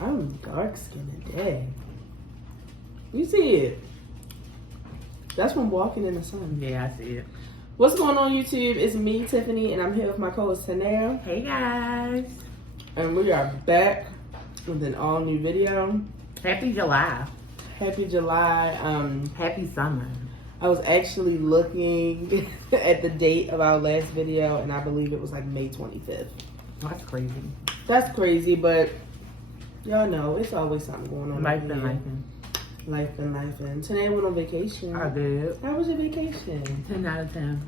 I'm dark skinned today. You see it. That's from walking in the sun. Yeah, I see it. What's going on, YouTube? It's me, Tiffany, and I'm here with my co-host, Tanea. Hey, guys. And we are back with an all-new video. Happy July. Happy July. Happy summer. I was actually looking at the date of our last video, and I believe it was like May 25th. That's crazy. That's crazy, but y'all know it's always something going on. Life been life. Life been life. Today I went on vacation. I did. How was your vacation? 10 out of 10.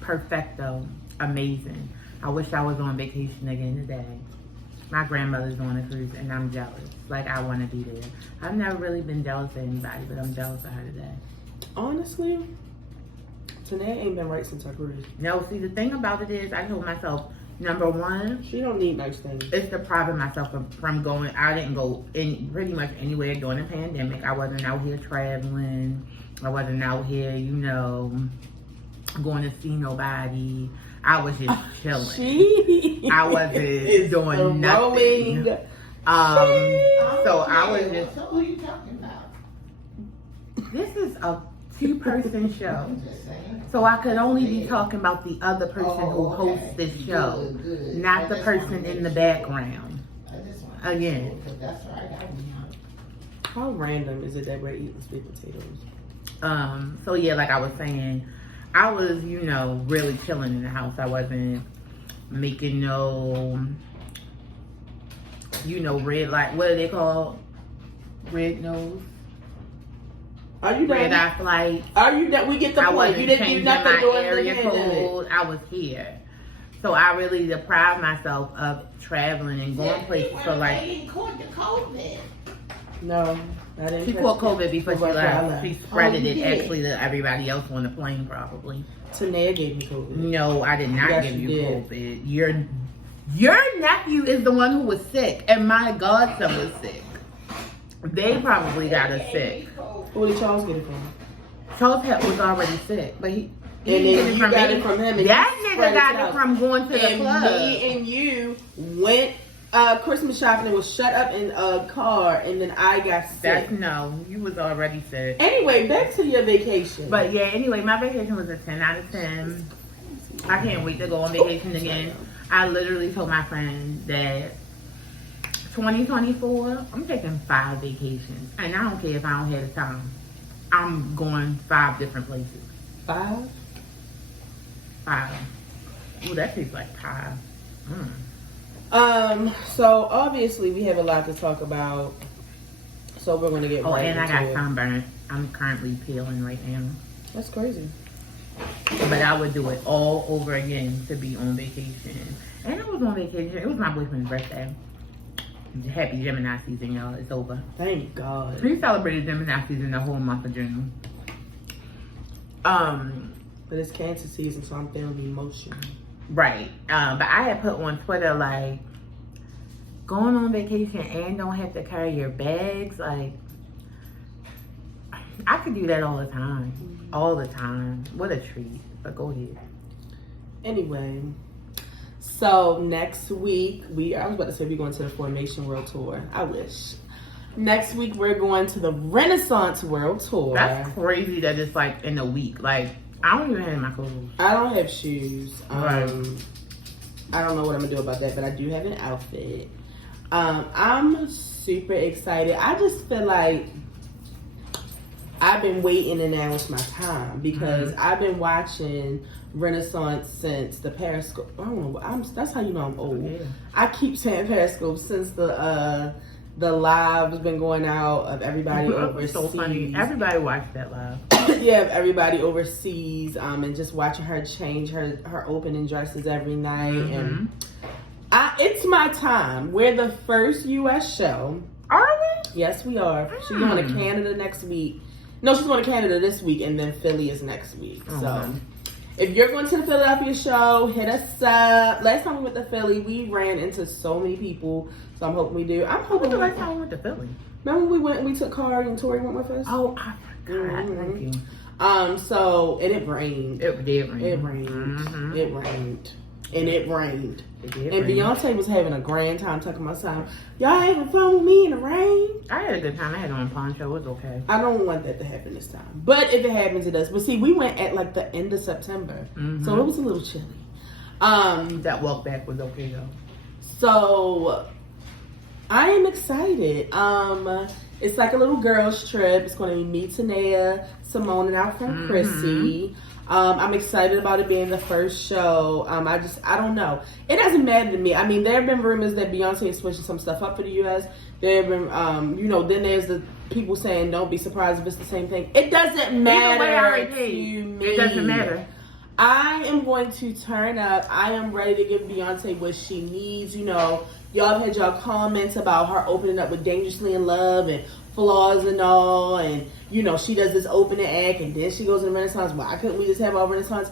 Perfecto. Amazing. I wish I was on vacation again today. My grandmother's on a cruise and I'm jealous. Like, I want to be there. I've never really been jealous of anybody, but I'm jealous of her today. Honestly, Tanae ain't been right since her cruise. No, see, the thing about it is, I told myself, number one, she don't need nice things. It's depriving myself from going. I didn't go in pretty much anywhere during the pandemic. I wasn't out here traveling. I wasn't out here, going to see nobody. I was just chilling. I wasn't doing nothing. So I was just. So who are you talking about? This is a two-person show. So I could only be talking about the other person who hosts this show, not the person in the background. Again. That's right. How random is it that we're eating sweet potatoes? So yeah, like I was saying, I was, really chilling in the house. I wasn't making no, red light. What are they called? Red nose. Are you done? Red eye flight. Are you done? We get the point. You didn't do nothing my during area the code. I was here. So I really deprived myself of traveling and going places. So like, they didn't caught the COVID. No, I didn't. She caught COVID before she left. She spreaded it did? actually to everybody else on the plane probably. Tanea gave me COVID. No, I did not Yes, give you you did. COVID. Your nephew is the one who was sick, and my godson was sick. They probably got us sick. Where did Charles get it from? Charles was already sick, but he And then didn't you get got me. it from him. And That you nigga spread got out. it from going to the And club. me and you went Christmas shopping and was shut up in a car, and then I got sick. You was already sick. Anyway, back to your vacation. But yeah, anyway, my vacation was a 10 out of 10. I can't wait to go on vacation again. I literally told my friend that 2024, I'm taking 5 vacations. And I don't care if I don't have the time. I'm going 5 different places. 5? 5. Ooh, that tastes like pie. So obviously we have a lot to talk about. So we're gonna get right and I into got it. sunburn. I'm currently peeling right now. That's crazy. But I would do it all over again to be on vacation. And I was on vacation. It was my boyfriend's birthday. Happy Gemini season, y'all. It's over. Thank God. We celebrated Gemini season the whole month of June. But it's Cancer season, so I'm feeling emotional. Right. But I had put on Twitter, like, going on vacation and don't have to carry your bags. Like, I could do that all the time. All the time. What a treat. But go ahead. Anyway, so next week, I was about to say we're going to the Formation World Tour. I wish. Next week, we're going to the Renaissance World Tour. That's crazy that it's like in a week. Like, I don't even have my clothes. I don't have shoes. Right. I don't know what I'm going to do about that, but I do have an outfit. I'm super excited. I just feel like I've been waiting and now it's my time because I've been watching Renaissance since the Periscope. I don't know. That's how you know I'm old. Yeah. I keep saying Periscope since the live's been going out of everybody overseas. So funny. Everybody watched that live. Yeah, of everybody overseas, and just watching her change her opening dresses every night, and it's my time. We're the first U.S. show. Are we? Yes, we are. She's going to Canada next week. No, she's going to Canada this week, and then Philly is next week. So, if you're going to the Philadelphia show, hit us up. Last time we went to Philly, we ran into so many people. So I'm hoping we do. I'm hoping. When was the last time we went to Philly? Remember when we went? We took Kari and Tori went with us. Oh, I forgot. Thank you. So and it rained. It did rain. It rained. It rained. and it rained. It did And rain. Beyonce was having a grand time talking about something. Y'all having fun with me in the rain? I had a good time. I had on a poncho. It was okay. I don't want that to happen this time. But if it happens, it does. But see, we went at like the end of September. So it was a little chilly. That walk back was okay though. So I am excited. It's like a little girls trip. It's going to be me, Tanea, Simone, and our friend Chrissy. I'm excited about it being the first show. I don't know. It doesn't matter to me. I mean, there have been rumors that Beyonce is switching some stuff up for the U.S. There have been, then there's the people saying don't be surprised if it's the same thing. It doesn't matter to me. It doesn't matter. I am going to turn up. I am ready to give Beyonce what she needs. Y'all have had y'all comments about her opening up with Dangerously in Love and Flaws and all. And, she does this opening act and then she goes in Renaissance. Why couldn't we just have our Renaissance?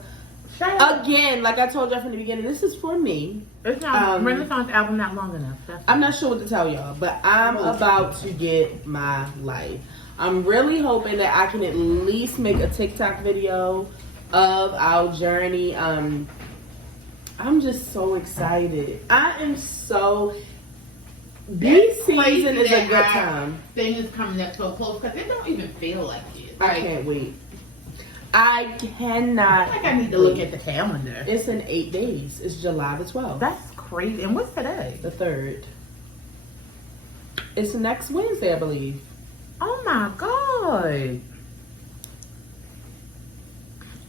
Again, like I told y'all from the beginning, this is for me. It's not Renaissance album not long enough. I'm not sure what to tell y'all, but I'm about to get my life. I'm really hoping that I can at least make a TikTok video of our journey. I'm just so excited. I am so. This season is a good time. Thing is coming up so close because it don't even feel like it. I can't wait. I cannot. I need to look at the calendar. It's in 8 days. It's July the 12th. That's crazy. And what's today? The 3rd. It's next Wednesday, I believe. Oh my God.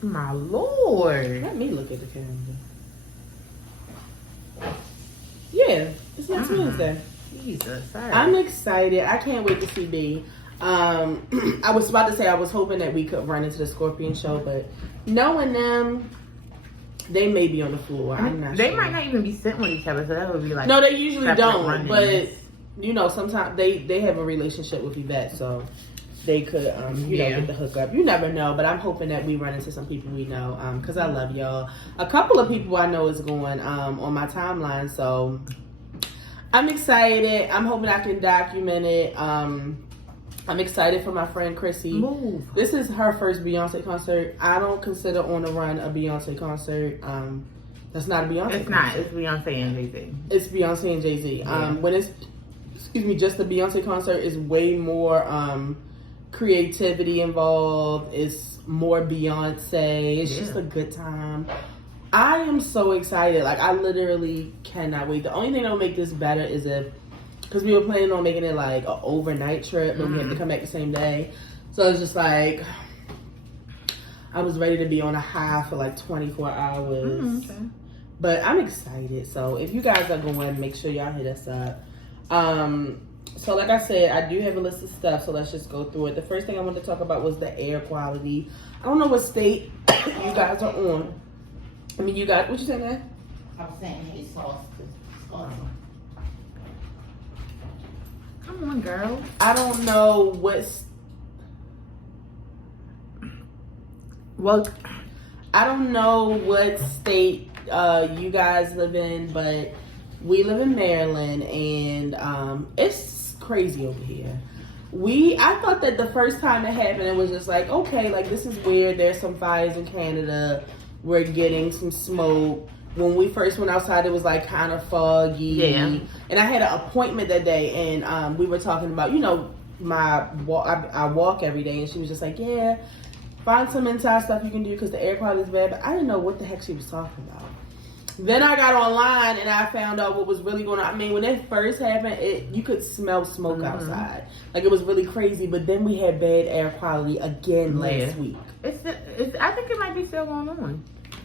My Lord. Let me look at the calendar. Yeah, it's next Wednesday. Jesus. I'm excited. I can't wait to see B. I was about to say I was hoping that we could run into the Scorpion show, but knowing them, they may be on the floor. I'm not sure. They might not even be sitting with each other, so that would be like. No, they usually don't. Runnings. But sometimes they have a relationship with Yvette, so they could get the hookup. You never know, but I'm hoping that we run into some people we know because I love y'all. A couple of people I know is going on my timeline, so I'm excited. I'm hoping I can document it. I'm excited for my friend Chrissy. Move. This is her first Beyonce concert. I don't consider On the Run a Beyonce concert. That's not a Beyonce It's concert. not. It's Beyonce and Jay-Z. It's Beyonce and Jay-Z. Yeah. When it's, just a Beyonce concert is way more creativity involved. It's more Beyonce. It's just a good time. I am so excited. Like, I literally cannot wait. The only thing that will make this better is because we were planning on making it like an overnight trip, but we had to come back the same day. So it's just like, I was ready to be on a high for like 24 hours. Okay. But I'm excited. So if you guys are going, make sure y'all hit us up. So like I said, I do have a list of stuff, so let's just go through it. The first thing I wanted to talk about was the air quality. I don't know what state you guys are on. I mean, you got, what you saying, man? I was saying, hey, sauce. Come on, girl. I don't know I don't know what state you guys live in, but we live in Maryland, and it's crazy over here. I thought that the first time it happened, it was just like, okay, like this is weird. There's some fires in Canada. We're getting some smoke. When we first went outside, it was like kind of foggy. Yeah. And I had an appointment that day, and we were talking about, my walk. I walk every day, and she was just like, yeah, find some inside stuff you can do because the air quality is bad. But I didn't know what the heck she was talking about. Then I got online and I found out what was really going on. I mean, when it first happened, you could smell smoke outside. Like, it was really crazy. But then we had bad air quality again last week. I think it might be still going on.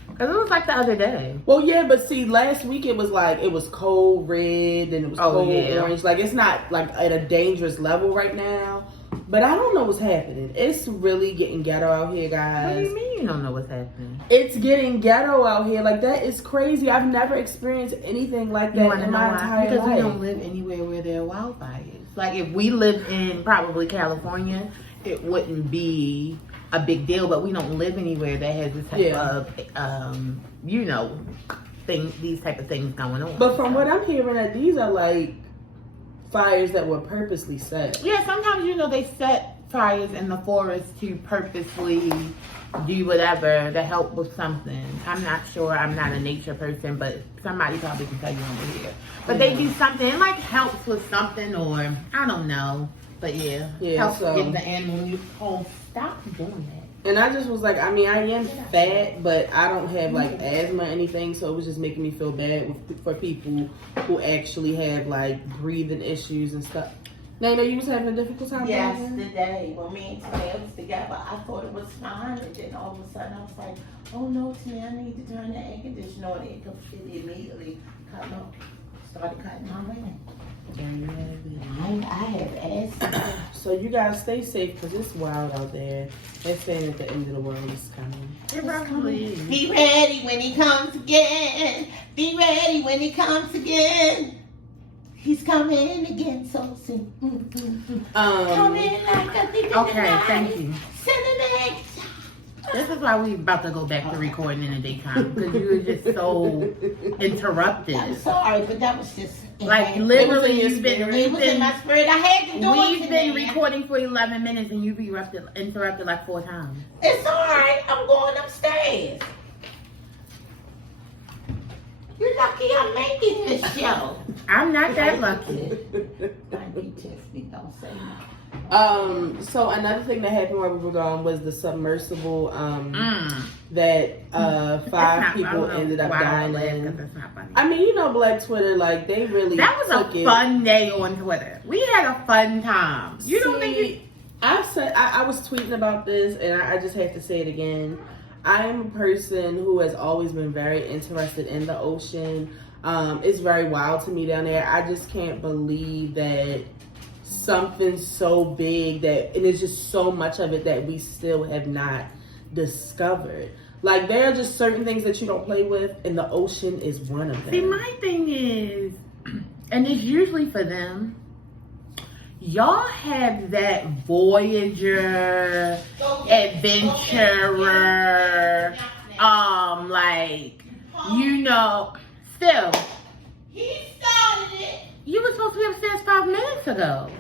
Because it was like the other day. Well, yeah, but see, last week it was like, it was cold red and it was cold orange. Like, it's not like at a dangerous level right now. But I don't know what's happening. It's really getting ghetto out here, guys. What do you mean you don't know what's happening? It's getting ghetto out here. Like, that is crazy. I've never experienced anything like that in my entire life. Because we don't live anywhere where there are wildfires. Like, if we lived in probably California, it wouldn't be a big deal. But we don't live anywhere that has this type of, these type of things going on. But from what I'm hearing, that these are like fires that were purposely set. Yeah, sometimes they set fires in the forest to purposely do whatever to help with something. I'm not sure. I'm not a nature person, but somebody probably can tell you over here. But they do something. It like helps with something, or I don't know. But yeah, helps get the animal home. Stop doing that. And I just was like, I mean, I am fat, but I don't have like asthma or anything, so it was just making me feel bad for people who actually have like breathing issues and stuff. Nana, you was having a difficult time? Yesterday, when me and Tamia was together, I thought it was fine, and then all of a sudden I was like, oh no, Tamia, I need to turn the air conditioner on. It immediately started cutting my ring. I have asthma. So you guys stay safe because it's wild out there. They're saying that the end of the world is coming. It probably is. Be ready when he comes again. Be ready when he comes again. He's coming again so soon. Coming like a thief in the night. Thank you. Cinnamon. This is why we about to go back to recording in the daytime, because you were just so interrupted. I'm sorry, but that was just like literally it was in my spirit. I had to do it. We've been recording for 11 minutes and you've interrupted like 4 times. It's all right. I'm going upstairs. You're lucky I'm making this show. I'm not that lucky. Thank you, Tiffany. Don't say nothing. So another thing that happened while we were gone was the submersible that 5 people ended up dying in. That's not funny. I mean, you know, Black Twitter, like they really that was a fun day on Twitter. We had a fun time. You don't think you? I was tweeting about this, and I just have to say it again. I am a person who has always been very interested in the ocean. It's very wild to me down there. I just can't believe that something so big and it's just so much of it that we still have not discovered. Like there are just certain things that you don't play with, and the ocean is one of them. See, my thing is, and it's usually for them, y'all have that Voyager, adventurer, like, you know, still. He started it. You were supposed to be upstairs 5 minutes ago.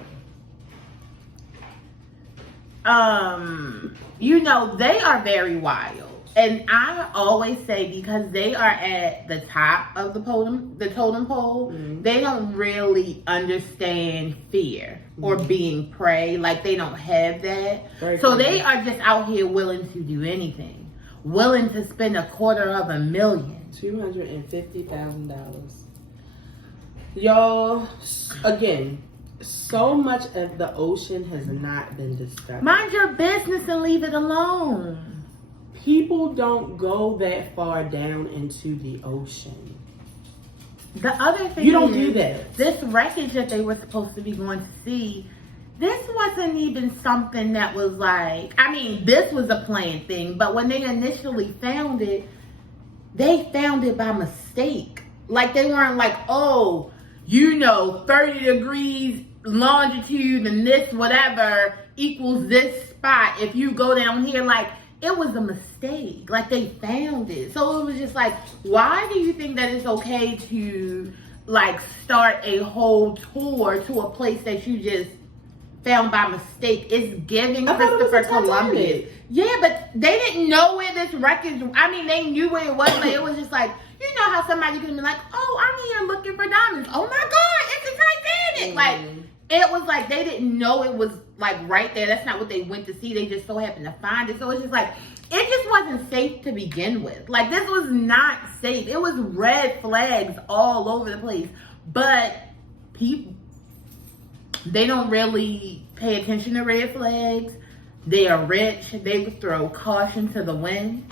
You know, they are very wild. And I always say, because they are at the top of the totem pole, they don't really understand fear or being prey. Like, they don't have that. So they are just out here willing to do anything. Willing to spend $250,000. $250,000. Y'all, again, so much of the ocean has not been discovered. Mind your business and leave it alone. People don't go that far down into the ocean. The other thing you don't do that. This wreckage that they were supposed to be going to see, this wasn't even something that was like, I mean, this was a planned thing, but when they initially found it, they found it by mistake. Like, they weren't like, oh, you know, 30 degrees longitude and this whatever equals this spot. If you go down here, like, it was a mistake. Like, they found it. So it was just like, why do you think that it's okay to, like, start a whole tour to a place that you just found by mistake? It's giving Christopher Columbus. Yeah, but they didn't know where this wreckage, I mean, they knew where it was, but it was just like, you know how somebody could be like, oh, I'm here looking for diamonds. Oh my God, it's the Titanic. Like, it was like, they didn't know it was like right there. That's not what they went to see. They just so happened to find it. So it's just like, it just wasn't safe to begin with. Like, this was not safe. It was red flags all over the place. But people, they don't really pay attention to red flags. They are rich. They would throw caution to the wind.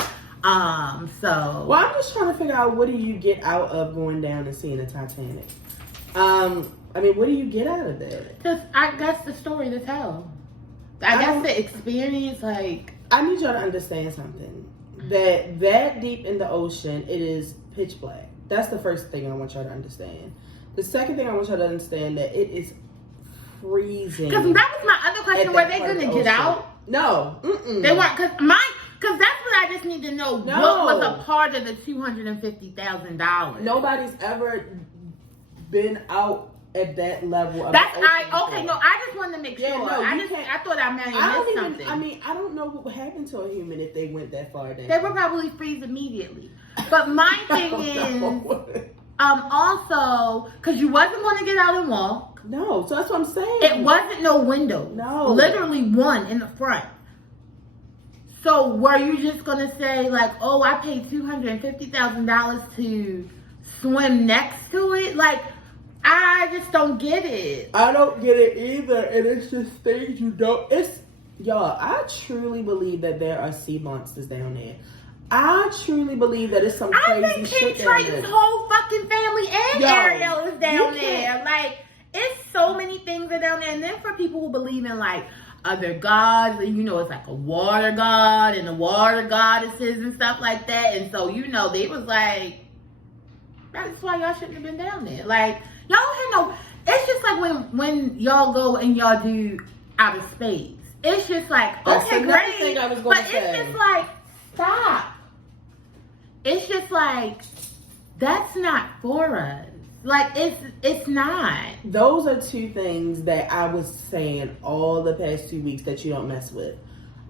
Well, I'm just trying to figure out, what do you get out of going down and seeing the Titanic? I mean, what do you get out of that? Because I guess the story to tell. I guess the experience, like, I need y'all to understand something. That deep in the ocean, it is pitch black. That's the first thing I want y'all to understand. The second thing I want y'all to understand, that it is freezing. Because that was my other question. Were they going to get out? No. They weren't. Because that's what I just need to know. What was a part of the $250,000? Nobody's ever been out at that level. Of That's the ocean okay. No, I just wanted to make sure. Yeah, no, I thought I may have missed something. I mean, I don't know what would happen to a human if they went that far down. They would probably freeze immediately. But my thing is, also, because you wasn't going to get out and walk. No, so that's what I'm saying. It wasn't no window. No. Literally one in the front. So were you just going to say, like, oh, I paid $250,000 to swim next to it? Like, I just don't get it. I don't get it either. And it's just things you don't. Y'all, I truly believe that there are sea monsters down there. I truly believe that it's some crazy shit down there. I think Triton's whole fucking family and Ariel is down there. Like, it's so many things are down there. And then for people who believe in, like, other gods, and you know, it's like a water god and the water goddesses and stuff like that. And so, you know, they was like, that's why y'all shouldn't have been down there. Like, y'all don't have no, it's just like when y'all go and y'all do outer space. It's just like, that's okay, great. Thing I was gonna but say. It's just like, stop. It's just like, that's not for us. Like, it's not. Those are two things that I was saying all the past 2 weeks that you don't mess with.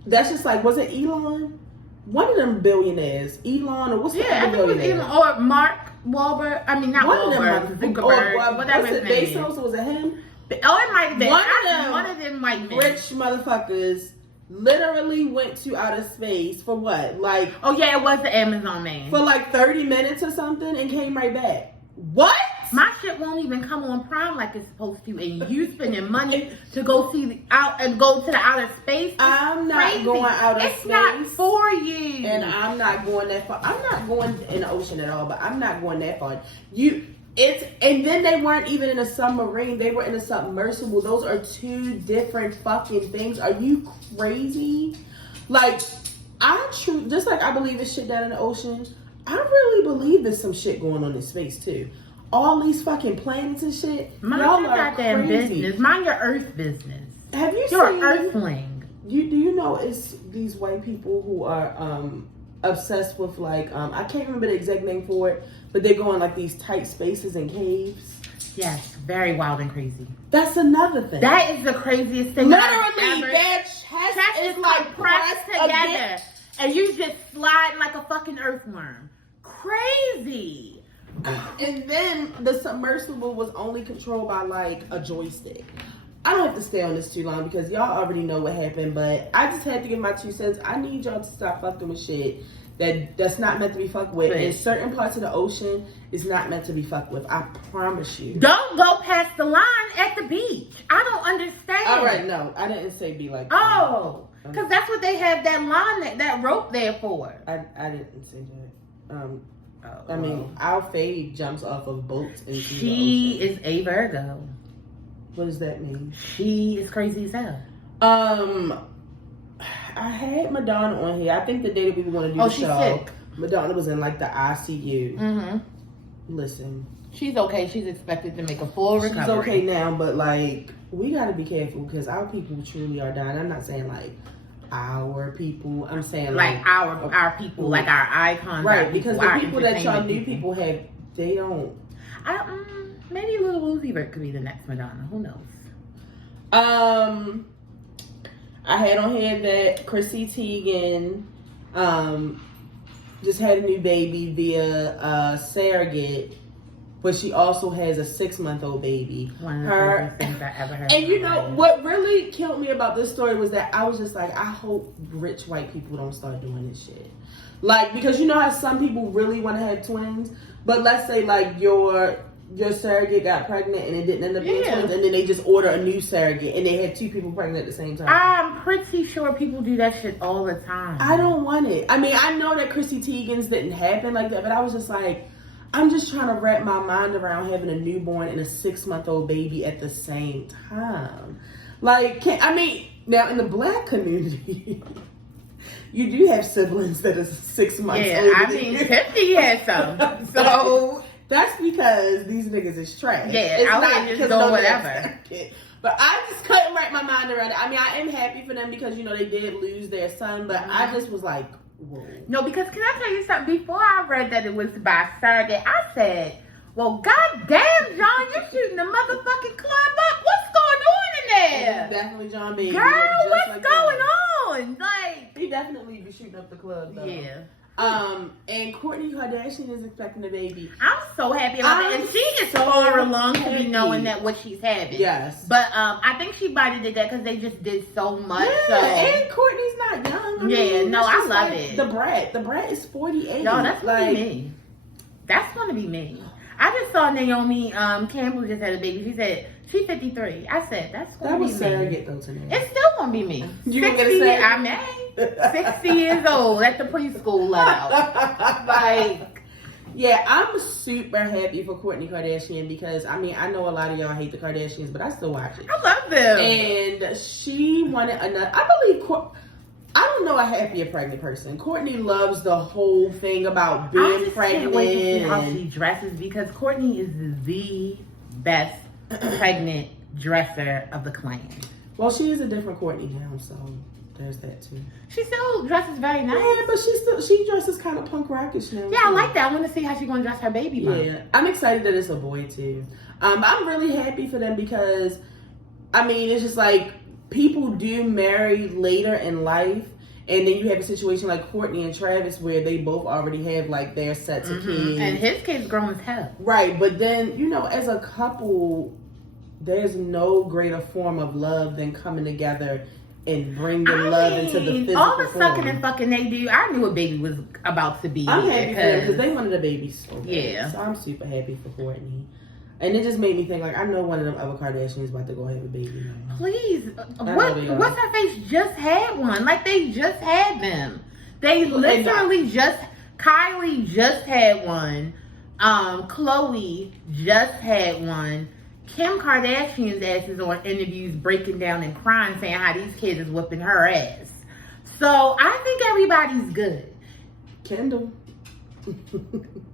That's just like, was it Elon? One of them billionaires. Elon, or what's the other billionaire? Elon, or Mark Wahlberg. I mean, not Wahlberg, Zuckerberg, whatever his name. Bezos, was it him? Oh, it might have been. One of them might be. Rich motherfuckers literally went to outer space for what? Like, oh yeah, it was the Amazon man. For like 30 minutes or something and came right back. What? My shit won't even come on Prime like it's supposed to, and you spending money to go see go to the outer space. I'm not crazy. going outer space. It's not for you. And I'm not going that far. I'm not going in the ocean at all, but I'm not going that far. And then they weren't even in a submarine. They were in a submersible. Those are two different fucking things. Are you crazy? Like, just like I believe this shit down in the ocean, I really believe there's some shit going on in space too. All these fucking planets and shit. Mind y'all your are goddamn crazy. business. Mind your Earth business. Have you You're seen? an Earthling. Do you know it's these white people who are obsessed with like I can't remember the exact name for it, but they go in like these tight spaces and caves. Yes, very wild and crazy. That's another thing. That is the craziest thing. Literally, their chest is like pressed together, and you just sliding like a fucking earthworm. Crazy. And then the submersible was only controlled by like a joystick. I don't have to stay on this too long because y'all already know what happened, but I just had to give my 2 cents. I need y'all to stop fucking with shit that's not meant to be fucked with. Right. In certain parts of the ocean, it's not meant to be fucked with. I promise you. Don't go past the line at the beach. I don't understand. All right, no, I didn't say be like that. Oh, because that's what they have that line, that rope there for. I didn't say that. I mean, our Faye jumps off of boats into the ocean. She is a Virgo. What does that mean? She is crazy as hell. I had Madonna on here. I think the day that we were going to do the show, sick. Madonna was in like the ICU. Mm-hmm. Listen. She's okay. She's expected to make a full recovery. She's okay now, but like, we got to be careful because our people truly are dying. I'm not saying like our people. I'm saying like our people, like our icons. Right, our because people, the people that y'all new people have, they don't. Maybe Lil Uzi Vert could be the next Madonna. Who knows? I had on here that Chrissy Teigen just had a new baby via surrogate, but she also has a 6-month-old baby. One of the favorite things I ever heard. And you know what really killed me about this story was that I was just like, I hope rich white people don't start doing this shit. Like, because you know how some people really want to have twins, but let's say like your surrogate got pregnant and it didn't end up being twins, and then they just order a new surrogate and they had 2 people pregnant at the same time. I'm pretty sure people do that shit all the time. I don't want it. I mean, I know that Chrissy Teigen's didn't happen like that, but I was just like, I'm just trying to wrap my mind around having a newborn and a 6-month-old baby at the same time. Like, now in the black community, you do have siblings that are 6 months older. Yeah, I mean, 50 has some. So that's because these niggas is trash. Yeah, it's not just doing whatever. But I just couldn't wrap my mind around it. I mean, I am happy for them because, you know, they did lose their son, but I just was like, whoa. No, because can I tell you something? Before I read that it was by surrogate, I said, well, goddamn, John, you're shooting the motherfucking definitely John Baby. Girl, Just what's like going John. on? Like, He definitely be shooting up the club though. yeah. And Kourtney Kardashian is expecting a baby. I'm so happy about that. And she is so far along to be knowing that what she's having. Yes. But I think she might have did that because they just did so much. Yeah, So. and Kourtney's not young. I mean, No, I just love like it. The brat is 48. No, that's gonna be me. That's gonna be me. I just saw Naomi Campbell just had a baby. She said she's 53. I said that's gonna be me. That was surrogate though tonight. It's still gonna be me. You gonna get a surrogate? I may. 60 years old at the preschool let out. Like, yeah, I'm super happy for Kourtney Kardashian because I mean I know a lot of y'all hate the Kardashians, but I still watch it. I love them. And she wanted another. I believe. I don't know a happier pregnant person. Kourtney loves the whole thing about being I just pregnant. Can't wait to see how she dresses because Kourtney is the best pregnant dresser of the clan. Well, she is a different Kourtney now, so there's that too. She still dresses very nice. Yeah, but she dresses kind of punk rockish now. Yeah, I like that. I want to see how she's gonna dress her baby. Yeah, I'm excited that it's a boy too. I'm really happy for them because, I mean, it's just like people do marry later in life, and then you have a situation like Kourtney and Travis where they both already have like their sets of kids, and his kid's grown as hell. Right, but then as a couple, there's no greater form of love than coming together and bringing love into the physical all the form. sucking and fucking they do. I knew a baby was about to be. I'm happy for them because they wanted a baby so bad. Yeah. So I'm super happy for Kourtney. And it just made me think, like, I know one of them other Kardashians about to go have a baby now. Please, what's her face just had one? Like, they just had them. They literally Kylie just had one. Khloe just had one. Kim Kardashian's ass is on interviews breaking down and crying, saying how these kids is whipping her ass. So I think everybody's good. Kendall.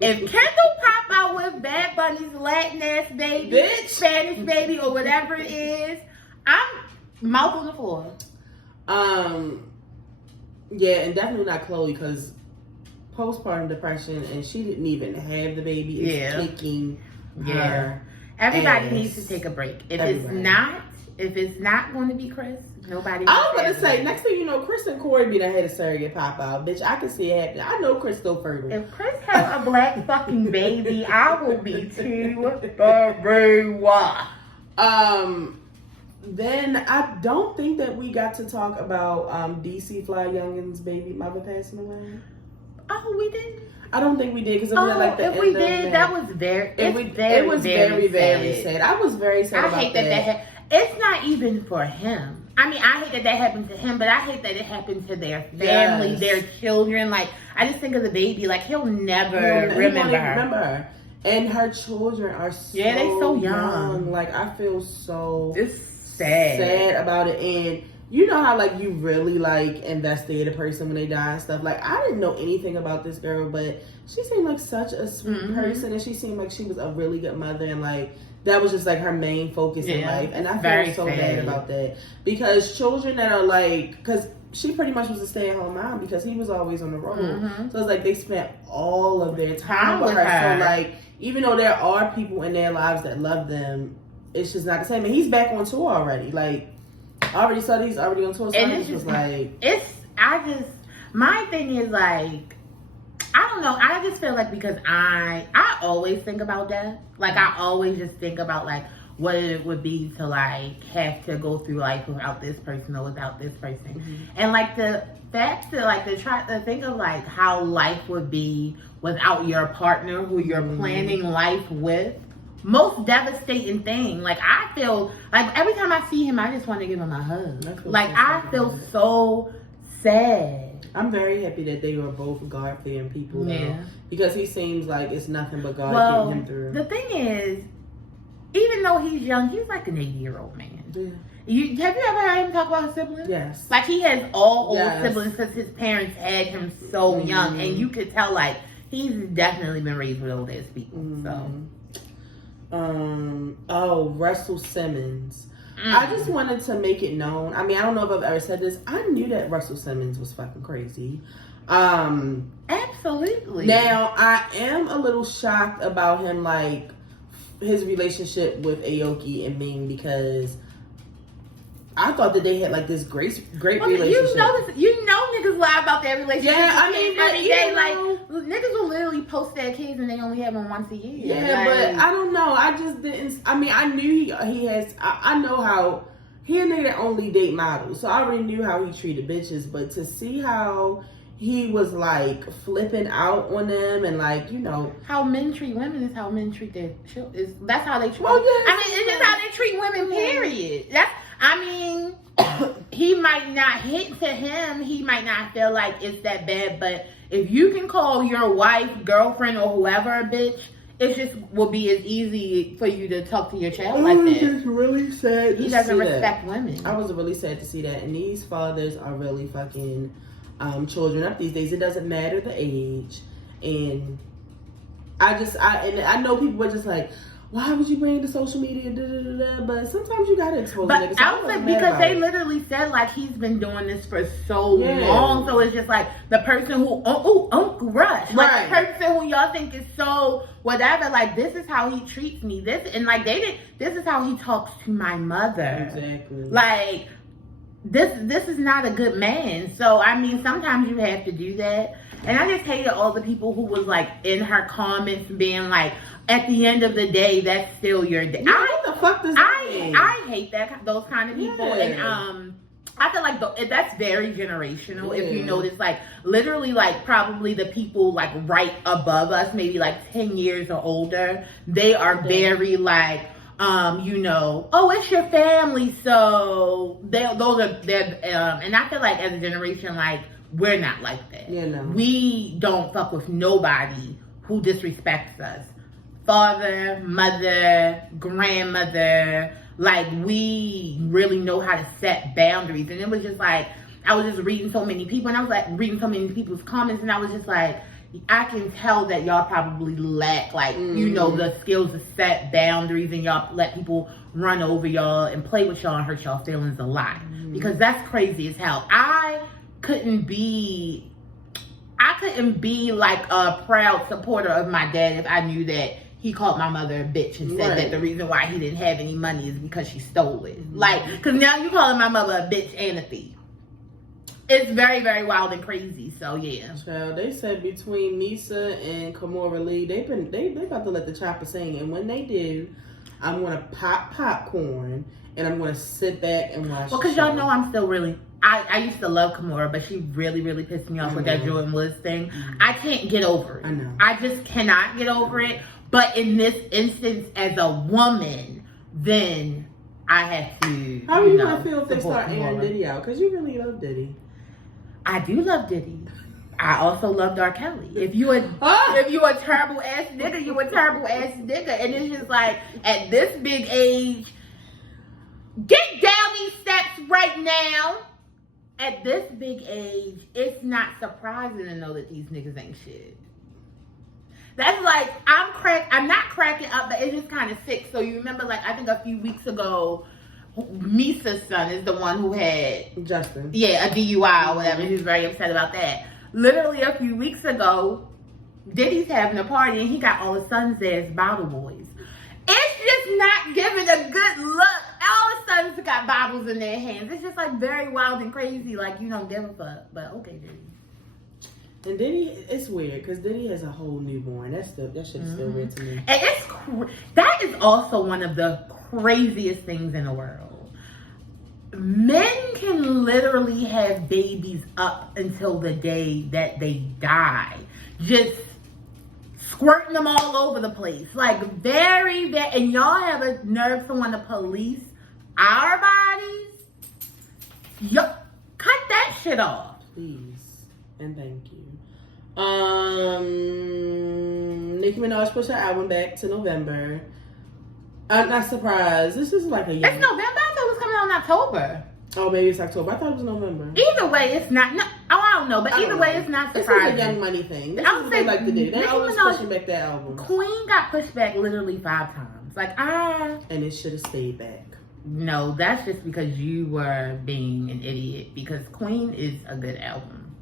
If Kendall pop out with Bad Bunny's Latin ass baby, Bitch. Spanish baby, or whatever it is, I'm mouth on the floor. Yeah, and definitely not Khloe because postpartum depression, and she didn't even have the baby. It's taking her. Everybody needs to take a break. If it's not going to be Chris, nobody. I was going to say, next thing you know, Chris and Corey be done had a surrogate pop out. Bitch, I can see it happening. I know Chris still fertile. If Chris has a black fucking baby, I will be too very Then I don't think that we got to talk about DC Fly Youngin's baby mother passing away. Oh, we did. I don't think we did because it was like the if end we of did, that was very. It was very sad. I was very sad. I hate that. It's not even for him. I mean, I hate that happened to him, but I hate that it happened to their family, their children. Like, I just think of the baby. Like, he'll never remember her. And her children are so they so young. Like, I feel so sad about it. And you know how, like, you really, like, investigate a person when they die and stuff. Like, I didn't know anything about this girl, but she seemed like such a sweet person, and she seemed like she was a really good mother, and, like, that was just, like, her main focus in life. And I feel so bad about that. Because children that are, like, because she pretty much was a stay-at-home mom because he was always on the road. So it's like they spent all of their time with her. So, like, even though there are people in their lives that love them, it's just not the same. And he's back on tour already. Like, I already saw that he's already on tour. So and I just was like... my thing is, like, I don't know. I just feel like because I always think about death. Like, I always just think about, like, what it would be to, like, have to go through life without this person or without this person. And, like, the fact that, like, to think of, like, how life would be without your partner who you're planning life with. Most devastating thing. Like, I feel, like, every time I see him, I just want to give him a hug. Like, I feel so sad. I'm very happy that they were both God-fearing people, though. Because he seems like it's nothing but God getting him through. The thing is, even though he's young, he's like an 80-year-old man. Have you ever heard him talk about his siblings? Yes. Like, he has all old siblings because his parents had him so young. And you could tell, like, he's definitely been raised with old ass people. Russell Simmons. I just wanted to make it known. I mean, I don't know if I've ever said this. I knew that Russell Simmons was fucking crazy. Absolutely. Now, I am a little shocked about him, like, his relationship with Aoki and Ming, because I thought that they had like this great relationship. You know niggas lie about their relationship. Yeah, I mean, every day, like niggas will literally post their kids and they only have them once a year. Yeah, like, but I don't know. I just didn't. I mean, I knew he has. I know how he a nigga that only date models, so I already knew how he treated bitches. But to see how he was like flipping out on them and like, you know, how men treat women is how men treat their children. That's how they treat. Well, yes, I mean, it's just how they treat women. Period. That's. I mean, he might not hit to him. He might not feel like it's that bad. But if you can call your wife, girlfriend, or whoever a bitch, it just will be as easy for you to talk to your child like that. It's really sad. He doesn't respect women. I was really sad to see that. And these fathers are really fucking children up these days. It doesn't matter the age. And I know people were just like, why would you bring it to social media? Da, da, da, da. But sometimes you gotta expose niggas. But I was like, because they literally said like he's been doing this for so long. So it's just like the person who Uncle Rush, like the person who y'all think is so whatever. Like this is how he treats me. This is how he talks to my mother. Exactly. Like this is not a good man. So I mean, sometimes you have to do that. And I just hated all the people who was like in her comments being like, at the end of the day, that's still your day. Yeah, what the fuck does that mean? I hate those kind of people. Yeah. And I feel like that's very generational. Yeah. If you notice, like literally, like probably the people like right above us, maybe like 10 years or older, they are very like, you know, oh, it's your family, so and I feel like as a generation, like we're not like that. Yeah, no. We don't fuck with nobody who disrespects us. Father, mother, grandmother, like we really know how to set boundaries. And it was just like, I was just reading so many people, and I was like reading so many people's comments, and I was just like, I can tell that y'all probably lack like, you know, the skills to set boundaries, and y'all let people run over y'all and play with y'all and hurt y'all feelings a lot. Because that's crazy as hell. I couldn't be like a proud supporter of my dad if I knew that he called my mother a bitch and said that the reason why he didn't have any money is because she stole it. Like, because now you calling my mother a bitch and a thief. It's very, very wild and crazy. So yeah. Child, they said between Misa and Kimora Lee, they about to let the chopper sing, and when they do, I'm gonna pop popcorn and I'm gonna sit back and watch. Well, because y'all know I'm still really. I used to love Kimora, but she really, really pissed me off with that Jordan Woods thing. I can't get over it. I know. I just cannot get over it. But in this instance, as a woman, then I have to. How are you gonna feel if they start airing Diddy out? Because you really love Diddy. I do love Diddy. I also love R. Kelly. If you a terrible ass nigga, you a terrible ass nigga. And it's just like, at this big age, get down these steps right now. At this big age, it's not surprising to know that these niggas ain't shit. That's like, I'm not cracking up, but it's just kind of sick. So you remember, like, I think a few weeks ago, Misa's son is the one who had Justin. Yeah, a DUI or whatever. He was very upset about that. Literally a few weeks ago, Diddy's having a party and he got all his sons there as bottle boys. It's just not giving a good look. All his sons got bottles in their hands. It's just like very wild and crazy. Like, you don't give a fuck. But okay, Diddy. And Diddy, it's weird because Diddy has a whole newborn. That shit's still weird to me. And that is also one of the craziest things in the world. Men can literally have babies up until the day that they die. Just squirting them all over the place. Like, very, very, and y'all have a nerve to want to police our bodies? Cut that shit off. Please. And thank you. Nicki Minaj pushed her album back to November. I'm not surprised. This is like a young... It's November? I thought it was coming out in October. Oh, maybe it's October. I thought it was November. Either way, it's not... No, I don't know, but either way, it's not surprising. This is a Young Money thing. This I would say like the Diddy. They always Minaj, pushing back that album. Queen got pushed back literally 5 times. Like, And it should have stayed back. No, that's just because you were being an idiot. Because Queen is a good album.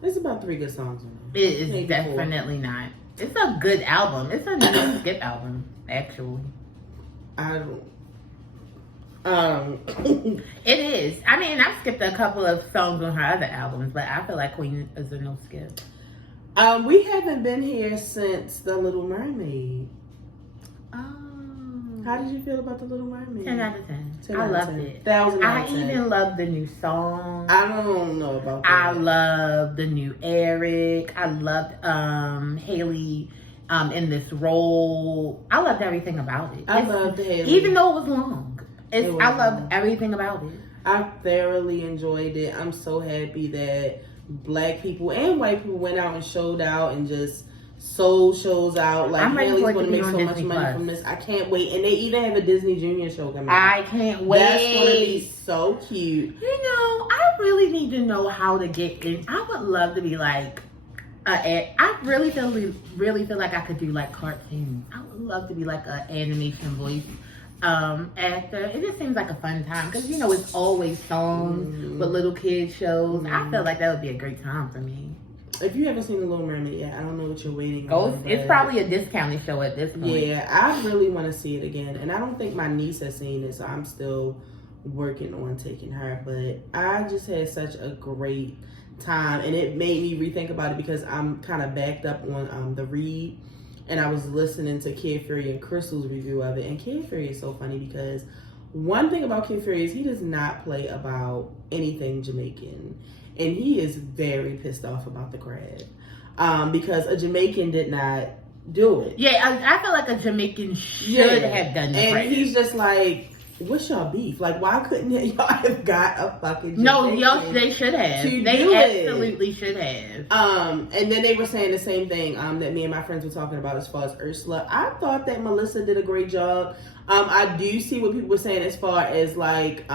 There's about 3 good songs on it. It is maybe definitely 4. Not. It's a good album. It's a no skip album, actually. It is. I mean, I skipped a couple of songs on her other albums, but I feel like Queen is a no skip. We haven't been here since The Little Mermaid. How did you feel about The Little Mermaid? 10 out of 10. 10 I out of loved 10. it. 1,000 out I of 10. even love the new song. I don't know about that. I love the new Eric. I loved Haley in this role. I loved everything about it. I loved Haley. Even though it was long. I loved long. everything about it. I thoroughly enjoyed it. I'm so happy that Black people and white people went out and showed out and just sold shows out. Like, Haley's going to make so much money from this. I can't wait. And they even have a Disney Junior show coming out. I can't wait. That's going to be so cute. You know, I really need to know how to get in. I would love to be like, I really feel like I could do like cartoons. I would love to be like an animation voice actor. It just seems like a fun time because, you know, it's always songs with little kid shows. I feel like that would be a great time for me. If you haven't seen The Little Mermaid yet, I don't know what you're waiting on. It's probably a discounted show at this point. Yeah, I really want to see it again. And I don't think my niece has seen it, so I'm still working on taking her. But I just had such a great time, and it made me rethink about it because I'm kind of backed up on the read. And I was listening to Kid Fury and Crystal's review of it. And Kid Fury is so funny because one thing about Kid Fury is he does not play about anything Jamaican. And he is very pissed off about the crab. Because a Jamaican did not do it. Yeah, I feel like a Jamaican should have done the crab. And he's just like, what's y'all beef? Like, why couldn't y'all have got a fucking Jamaican? No, they should have. They absolutely should have. And then they were saying the same thing that me and my friends were talking about as far as Ursula. I thought that Melissa did a great job. I do see what people were saying as far as like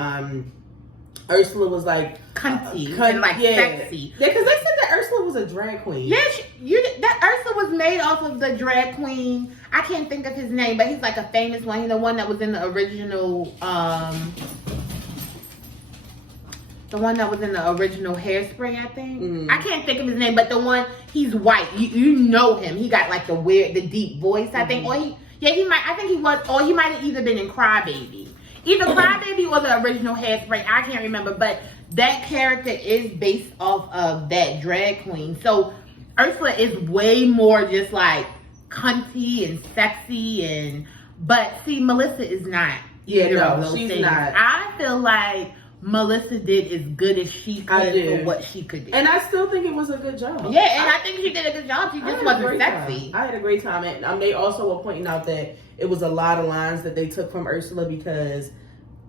Ursula was like cunty and like sexy. Yeah, because they said that Ursula was a drag queen. Yeah, that Ursula was made off of the drag queen. I can't think of his name, but he's like a famous one. He's the one that was in the original, Hairspray, I think. Mm-hmm. I can't think of his name, but the one, he's white. You know him. He got like the deep voice, I think. Or he might have either been in Crybaby. Either Crybaby or the original Hairspray. I can't remember, but that character is based off of that drag queen. So Ursula is way more just like cunty and sexy but see, Melissa is not. Yeah, no, she's not. I feel like Melissa did as good as she could for what she could do. And I still think it was a good job. Yeah, and I think she did a good job. She just wasn't sexy. I had a great time. And they also were pointing out that it was a lot of lines that they took from Ursula because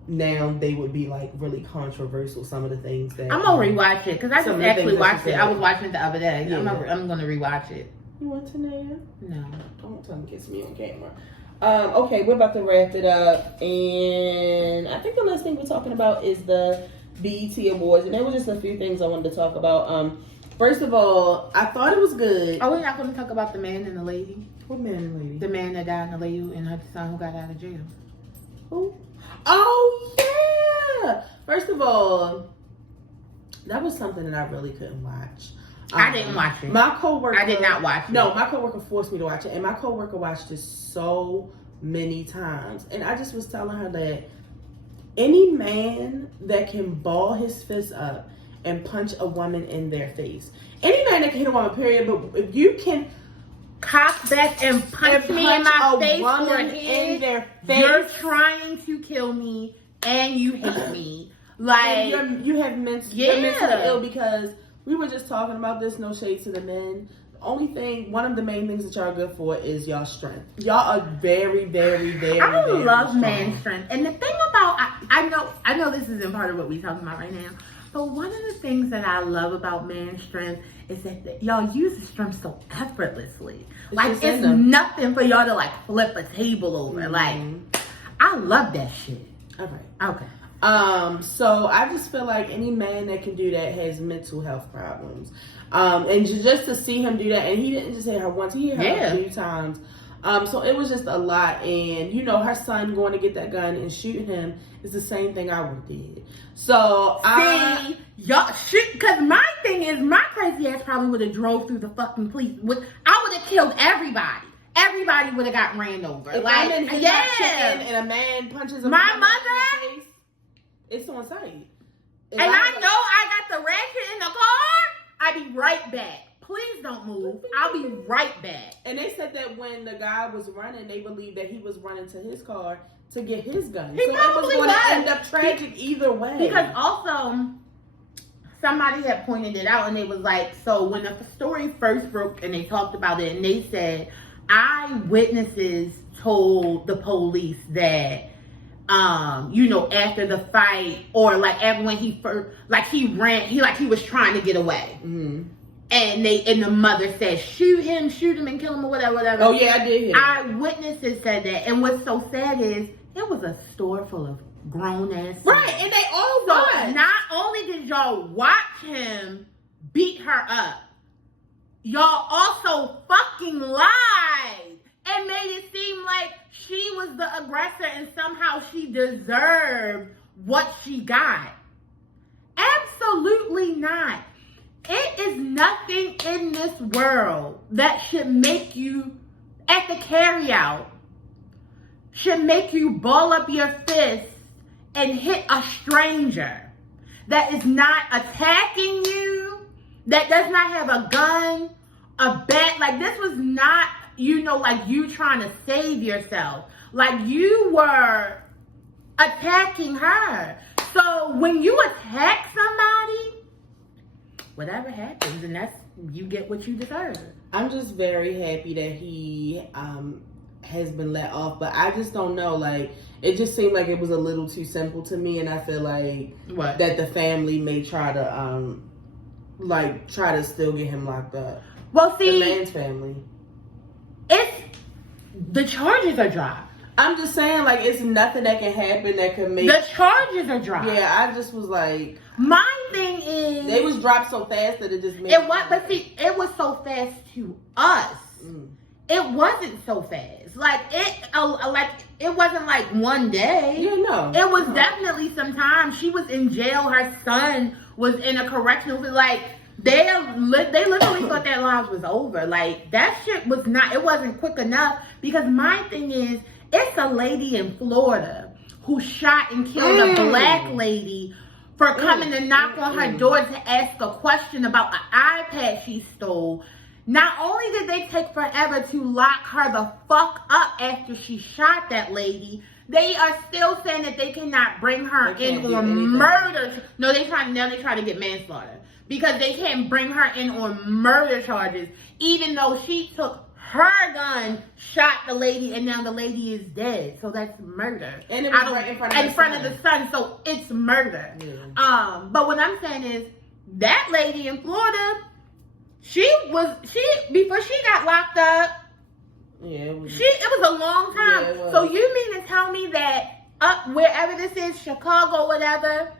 now they would be like really controversial, some of the things that... I'm going to rewatch it because I just actually watched it. I was watching it the other day. Yeah. I'm going to rewatch it. You want to, Naya? No. Don't tell me kiss me on camera. Okay, we're about to wrap it up, and I think the last thing we're talking about is the BET Awards, and there were just a few things I wanted to talk about. First of all, I thought it was good. Are we not going to talk about the man and the lady? What man and lady? The man that died and the lady and her son who got out of jail. Who? Oh, yeah! First of all, that was something that I really couldn't watch. I didn't watch it. My coworker. I did not watch it. No, my coworker forced me to watch it, and my coworker watched it so many times. And I just was telling her that any man that can ball his fist up and punch a woman in their face, any man that can hit a woman, period. But if you can cock back and punch me in my face or in their face, you're trying to kill me and you hate me. Like you have mentally ill because. We were just talking about this, no shade to the men. The only thing, one of the main things that y'all are good for is y'all strength. Y'all are very, very, very, I very love strong. man strength. And the thing about, I know this isn't part of what we're talking about right now, but one of the things that I love about man strength is that y'all use the strength so effortlessly. Like, it's nothing for y'all to, like, flip a table over. Mm-hmm. Like, I love that shit. All right. Okay. So I just feel like any man that can do that has mental health problems. And just to see him do that, and he didn't just hit her once, he hit her a few times. So it was just a lot. And, you know, her son going to get that gun and shooting him is the same thing I would have did. So y'all shit, because my thing is, my crazy ass probably would have drove through the fucking police. I would have killed everybody. everybody would have got ran over. If like, I'm in his chicken and a man punches a my woman mother, in the face, it's on sight. And I know I got the ratchet in the car, I'll be right back. Please don't move. I'll be right back. And they said that when the guy was running, they believed that he was running to his car to get his gun. He so it was going to end up tragic either way. Because also, somebody had pointed it out and they was like, so when the story first broke and they talked about it and they said, eyewitnesses told the police that after the fight or like after when he first, like he ran, he was trying to get away. Mm-hmm. And the mother said, shoot him and kill him or whatever. Oh yeah, I did hear that. Eyewitnesses said that. And what's so sad is it was a store full of grown ass. Right, and they all so watched. not only did y'all watch him beat her up, y'all also fucking lied and made it seem like she was the aggressor and somehow she deserved what she got. Absolutely not. It is nothing in this world that should make you, at the carryout, should make you ball up your fist and hit a stranger that is not attacking you, that does not have a gun, a bat. Like, this was not, like you trying to save yourself. Like, you were attacking her. So when you attack somebody, whatever happens, and you get what you deserve. I'm just very happy that he has been let off, but I just don't know. Like, it just seemed like it was a little too simple to me, and I feel like that the family may try to still get him locked up. Well, see, the man's family. The charges are dropped. I'm just saying, like, it's nothing that can happen that could make the charges are dropped. Yeah, I just was like, my thing is they was dropped so fast that it just made it was so fast to us. It wasn't so fast. Like it wasn't like one day. Yeah, no. It was definitely some time. She was in jail. Her son was in a correctional. Like they literally thought their lives was over. Like that shit was not. It wasn't quick enough. Because my thing is, it's a lady in Florida who shot and killed a black lady for coming to knock on her door to ask a question about an iPad she stole. Not only did they take forever to lock her the fuck up after she shot that lady, they are still saying that they cannot bring her in on murder. No, they try to get manslaughter. Because they can't bring her in on murder charges, even though she took her gun, shot the lady, and now the lady is dead. So that's murder. And it was right in front of the son. So it's murder. Yeah. But what I'm saying is, that lady in Florida, before she got locked up, it was a long time. Yeah, so you mean to tell me that up wherever this is, Chicago, whatever,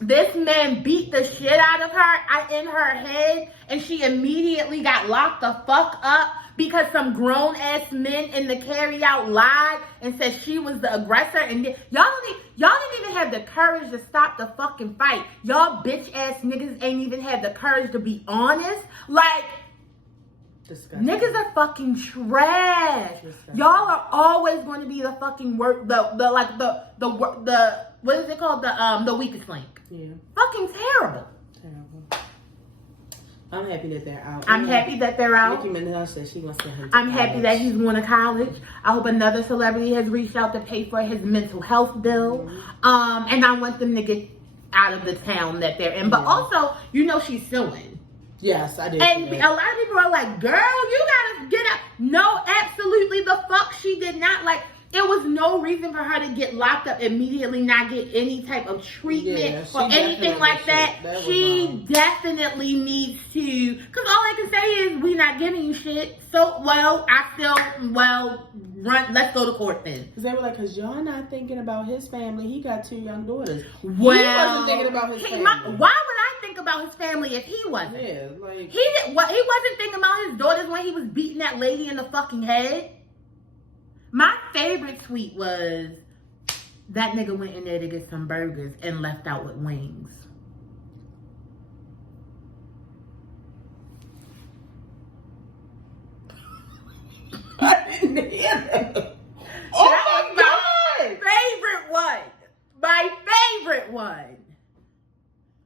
this man beat the shit out of her in her head, and she immediately got locked the fuck up because some grown ass men in the carryout lied and said she was the aggressor? And y'all didn't even have the courage to stop the fucking fight. Y'all bitch ass niggas ain't even had the courage to be honest. Like, disgusting. Niggas are fucking trash. Disgusting. Y'all are always going to be the fucking what is it called? The weakest link. Yeah. Fucking terrible. I'm happy that they're out. I'm happy that they're out. Nicki Minaj said she wants to send him to I'm happy that he's going to college. I hope another celebrity has reached out to pay for his mental health bill. And I want them to get out of the town that they're in. But also, she's suing. Yes, I did. And a lot of people are like, girl, you gotta get out. No, absolutely the fuck she did not. Like, there was no reason for her to get locked up immediately, not get any type of treatment or anything like that. She definitely needs to, because all I can say is, we not giving you shit. So, let's go to court then. Because they were like, because y'all not thinking about his family. He got 2 young daughters. Well, he wasn't thinking about his family. Why would I think about his family if he wasn't? Yeah, like. He wasn't thinking about his daughters when he was beating that lady in the fucking head. My favorite tweet was, that nigga went in there to get some burgers and left out with wings. I didn't Oh my God! Favorite one. My favorite one.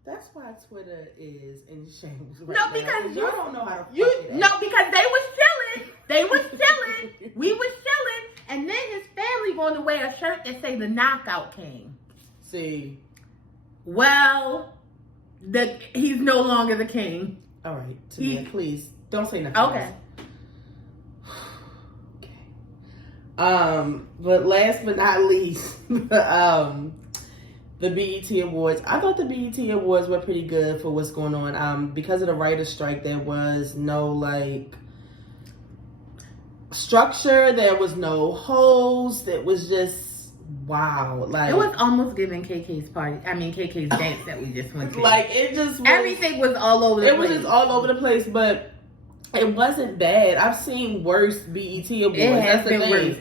That's why Twitter is in shambles right No, now, because y'all don't know how to fuck you it no, up. because they was chilling. They was chilling. We was chilling, and then his family going to wear a shirt that say the Knockout King. See. Well, he's no longer the king. All right, Tamia, please don't say nothing. Okay. Okay. But last but not least, the BET Awards. I thought the BET Awards were pretty good for what's going on. Because of the writer's strike, there was no structure. There was no host. It was just wow. It was almost giving KK's dance that we just went to. It just was, everything was all over the place. It was just all over the place, but it wasn't bad. I've seen worse BET Awards. That's the thing. Worse.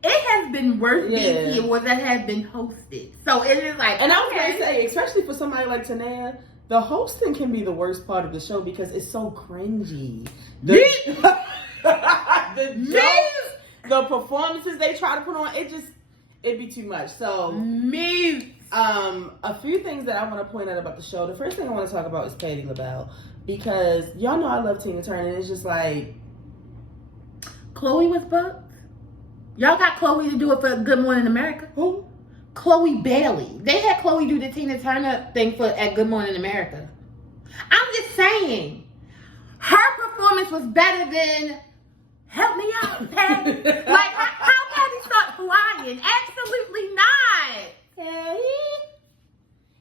It has been worse BET Awards that have been hosted. So it is like, and I was going to say, especially for somebody like Tanea, the hosting can be the worst part of the show because it's so cringy. The jokes, the performances they try to put on, it'd be too much. So, a few things that I want to point out about the show. The first thing I want to talk about is Patti LaBelle, because y'all know I love Tina Turner, and it's just like Chloe was booked. Y'all got Chloe to do it for Good Morning America. Who? Chloe Bailey. They had Chloe do the Tina Turner thing at Good Morning America. I'm just saying, her performance was better than help me out, Patty. How Patty start flying? Absolutely not. Hey.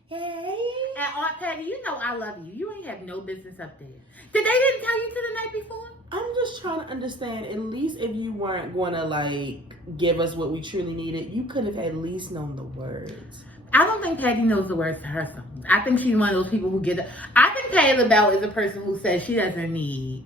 And Aunt Patty, you know I love you. You ain't have no business up there. Didn't tell you to the night before? I'm just trying to understand, at least if you weren't going to give us what we truly needed, you could have at least known the words. I don't think Patty knows the words to her songs. I think she's one of those people who I think Patti LaBelle is a person who says she doesn't need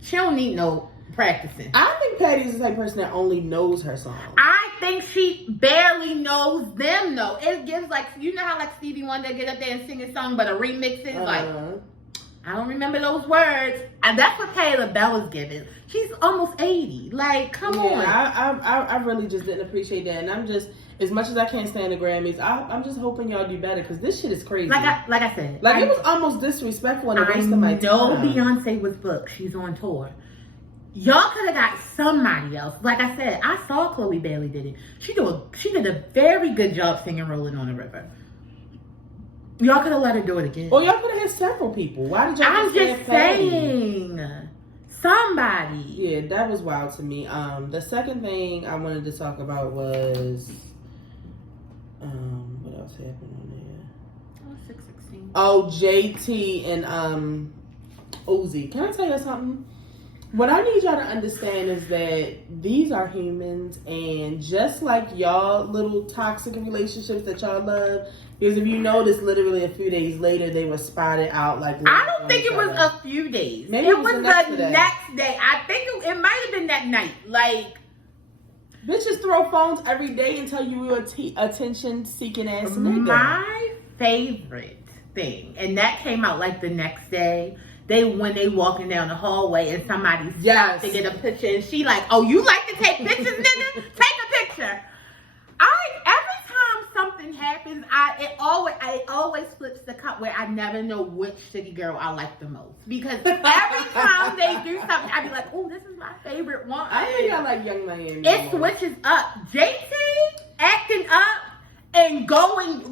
she don't need no practicing. I think Patty is the type of person that only knows her songs. I think she barely knows them though. It gives you know how Stevie Wonder get up there and sing a song, but a remix is I don't remember those words. And that's what Patti LaBelle is giving. She's almost 80. Come on. I really just didn't appreciate that. And I'm just, as much as I can't stand the Grammys, I'm just hoping y'all do better because this shit is crazy. Like I said. It was almost disrespectful and a waste of my time. I know Beyonce was booked. She's on tour. Y'all could have got somebody else. Like I said, I saw Chloe Bailey did it. She did a very good job singing Rolling on the River. Y'all could have let her do it again. Well, y'all could have had several people. Why did y'all I'm just saying. Somebody. Yeah, that was wild to me. The second thing I wanted to talk about was what else happened on there? 616. Oh, JT and Uzi. Can I tell you something? What I need y'all to understand is that these are humans, and just like y'all little toxic relationships that y'all love, because if you notice, literally a few days later, they were spotted out I don't think it was a few days. Maybe it was the next day. I think it might have been that night. Bitches throw phones every day and tell you you're attention-seeking ass nigga. My favorite thing, and that came out the next day. When they walking down the hallway and somebody stopped to get a picture, and she oh, you like to take pictures, nigga? Take a picture. Every time something happens, it always flips the cup where I never know which city girl I like the most, because every time they do something, I be like, oh, this is my favorite one. I think I like Young Miami. It switches up. JT acting up and going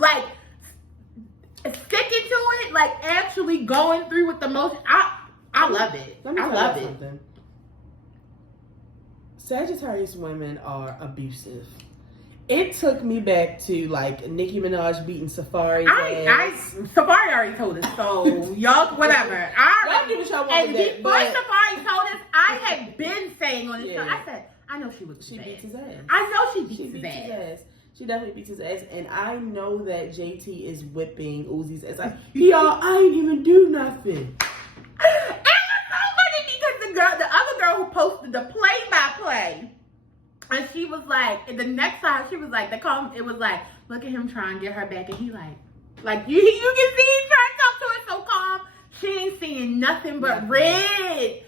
sticking to it, actually going through with the motion. I love it. I love it. Something. Sagittarius women are abusive. It took me back to Nicki Minaj beating Safari. Safari already told us, so y'all whatever. Y'all do what y'all want and with that, before Safari told us, I had been saying on this show, I said, I know she beats his ass. I know she beats his ass. She definitely beats his ass, and I know that JT is whipping Uzi's ass. Y'all, I ain't even do nothing. And it's so funny because the other girl who posted the play-by-play, and she was the next time she was it was look at him trying to get her back, and he you can see he trying to talk to her so calm. She ain't seeing nothing but red.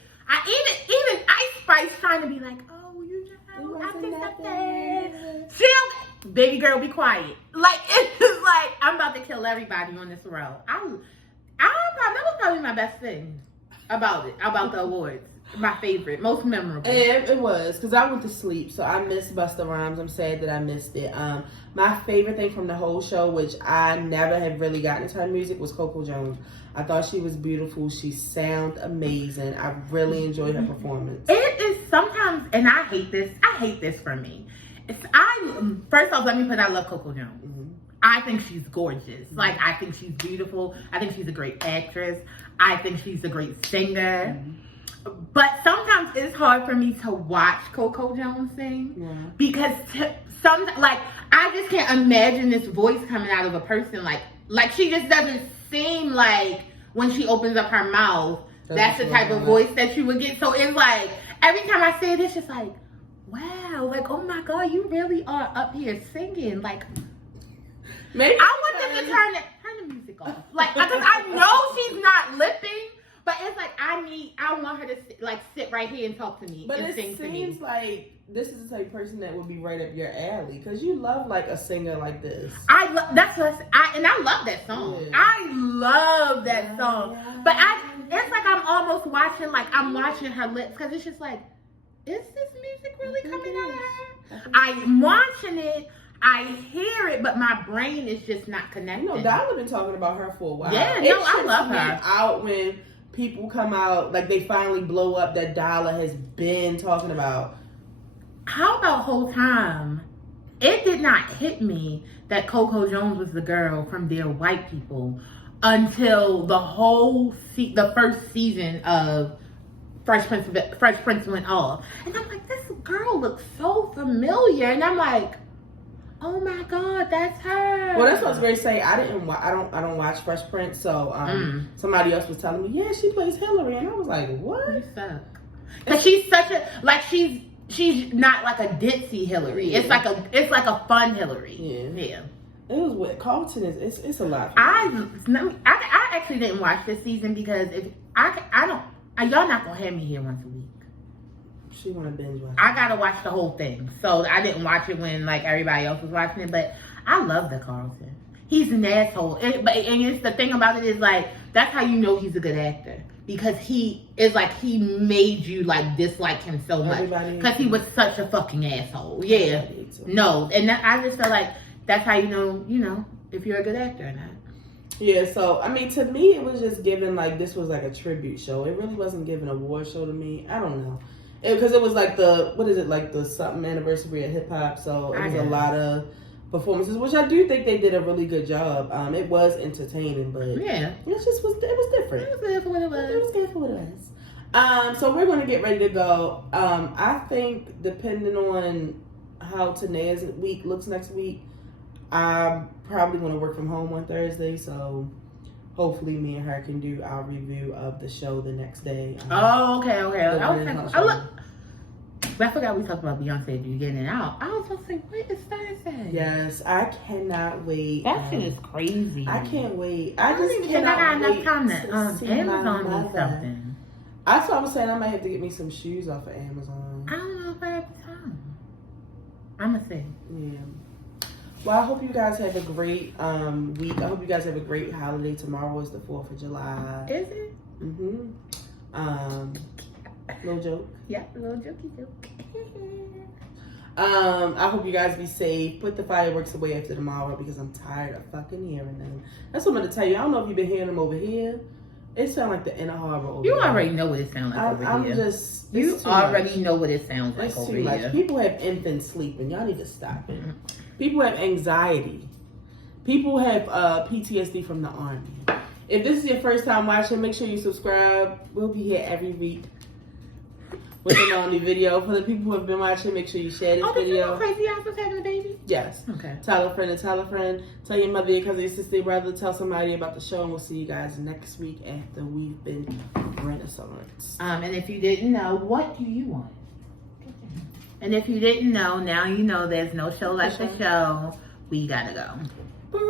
Even Ice Spice trying to be like, oh, you know, I think something. She don't, baby girl, be quiet. Like, it's just like, I'm about to kill everybody on this row. That was probably my best thing about the awards. My favorite, most memorable. And it was, because I went to sleep, so I missed Busta Rhymes. I'm sad that I missed it. My favorite thing from the whole show, which I never had really gotten into her music, was Coco Jones. I thought she was beautiful. She sounded amazing. I really enjoyed her performance. It is sometimes, and I hate this for me. First off, let me put, I love Coco Jones. Mm-hmm. I think she's gorgeous. Mm-hmm. Like, I think she's beautiful. I think she's a great actress. I think she's a great singer. Mm-hmm. But sometimes it's hard for me to watch Coco Jones sing because I just can't imagine this voice coming out of a person like she just doesn't seem like when she opens up her mouth that's the type of voice that you would get. So it's like every time I say it, it's just like, wow, like, oh my God, you really are up here singing. Like, maybe I want them to turn the music off, like, because I know she's not lipping. But it's like I want her to sit right here and talk to me and sing to me. But it seems like this is the type of person that would be right up your alley because you love like a singer like this. I love that song. Yeah. I love that song. But it's like I'm almost watching her lips because it's just like, is this music really coming out of her? I'm watching it. I hear it, but my brain is just not connected. You know, Dollar been talking about her for a while. Yeah, I love her. Out when people come out, like they finally blow up, that Dollar has been talking about. How about whole time? It did not hit me that Coco Jones was the girl from Dear White People until the first season of Fresh Prince went off. And I'm like, this girl looks so familiar. And I'm like, oh my God, that's her. Well, that's what I was going to say. I don't watch Fresh Prince, so somebody else was telling me, yeah, she plays Hillary, and I was like, what? You suck. Because she's such a she's not like a ditzy Hillary. Yeah. It's like a fun Hillary. Yeah. It was what Carlton is. It's a lot. I actually didn't watch this season because y'all not gonna have me here once a week. She want to binge watch. I gotta watch the whole thing, so I didn't watch it when like everybody else was watching it. But I love the Carlton. He's an asshole, and it's the thing about it is like that's how you know he's a good actor because he made you like dislike him so much because he was such a fucking asshole. Yeah, no, and I just feel like that's how you know if you're a good actor or not. Yeah, so I mean, to me, it was just given like this was like a tribute show. It really wasn't given an award show to me. I don't know. Because it was like the something anniversary of hip hop, so it was a lot of performances, which I do think they did a really good job. It was entertaining, but it was different. It was good for what it was. It was good for what it was. So we're gonna get ready to go. I think depending on how Tanaya's week looks next week, I'm probably gonna work from home on Thursday, so hopefully me and her can do our review of the show the next day. Okay. I forgot we talked about Beyonce getting it out. I was just like, wait, it's Thursday. Yes, I cannot wait. That shit is crazy. I can't wait. I just cannot wait. I got enough time to Amazon me something. That's what I'm saying. I might have to get me some shoes off of Amazon. I don't know if I have the time. I'ma see. Yeah. Well, I hope you guys have a great week. I hope you guys have a great holiday. Tomorrow is the 4th of July. Is it? Mm-hmm. Little joke. Yeah, little jokey joke. I hope you guys be safe. Put the fireworks away after tomorrow because I'm tired of fucking hearing them. That's what I'm going to tell you. I don't know if you've been hearing them over here. It sounds like the inner harbor over here. You already know what it sounds like over here. You already know what it sounds like over here. People have infants sleeping. Y'all need to stop it. People have anxiety. People have PTSD from the army. If this is your first time watching, make sure you subscribe. We'll be here every week with an only video. For the people who have been watching, make sure you share this video. Did you know Crazy Eyes was having a baby? Yes. Okay. Tell a friend and tell a friend. Tell your mother, your cousin, your sister, your brother. Tell somebody about the show, and we'll see you guys next week after we've been Renaissance. And if you didn't know, what do you want? And if you didn't know, now you know there's no show like the show. We gotta go.